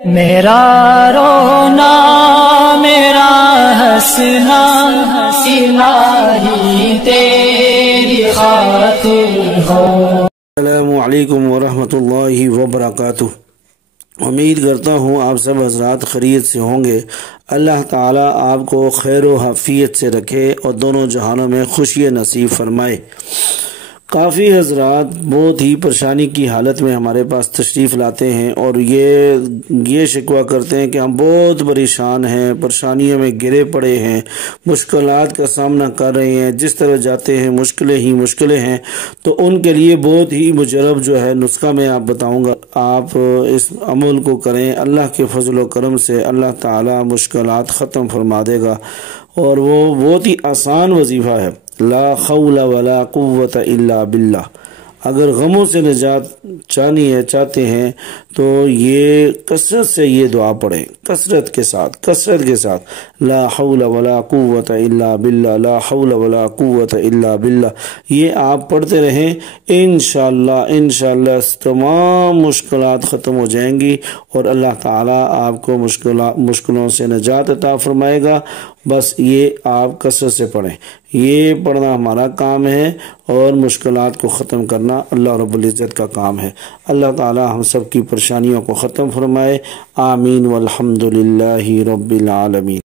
میرا رونا میرا ہنسنا الہی تیری خاطر ہو۔ السلام علیکم ورحمۃ اللہ وبرکاتہ۔ امید کرتا ہوں آپ سب حضرات خیریت سے ہوں گے۔ اللہ تعالیٰ آپ کو خیر و عافیت سے رکھے اور دونوں جہانوں میں خوشی نصیب فرمائے۔ کافی حضرات بہت ہی پریشانی کی حالت میں ہمارے پاس تشریف لاتے ہیں اور یہ شکوہ کرتے ہیں کہ ہم بہت پریشان ہیں، پریشانیوں میں گرے پڑے ہیں، مشکلات کا سامنا کر رہے ہیں، جس طرح جاتے ہیں مشکلیں ہی مشکلیں ہیں۔ تو ان کے لیے بہت ہی مجرب جو ہے نسخہ میں آپ بتاؤں گا، آپ اس عمل کو کریں، اللہ کے فضل و کرم سے اللہ تعالیٰ مشکلات ختم فرما دے گا۔ اور وہ بہت ہی آسان وظیفہ ہے، لا حول ولا قوت الا باللہ۔ اگر غموں سے نجات چاہتے ہیں تو یہ کثرت سے یہ دعا پڑھیں، کثرت کے ساتھ لا حول ولا قوت الا باللہ، لا حول ولا قوت الا باللہ۔ یہ آپ پڑھتے رہیں، انشاءاللہ تمام مشکلات ختم ہو جائیں گی اور اللہ تعالیٰ آپ کو مشکلوں سے نجات عطا فرمائے گا۔ بس یہ آپ کثرت سے پڑھیں، یہ پڑھنا ہمارا کام ہے اور مشکلات کو ختم کرنا اللہ رب العزت کا کام ہے۔ اللہ تعالیٰ ہم سب کی پریشانیوں کو ختم فرمائے، آمین والحمد للہ رب العالمین۔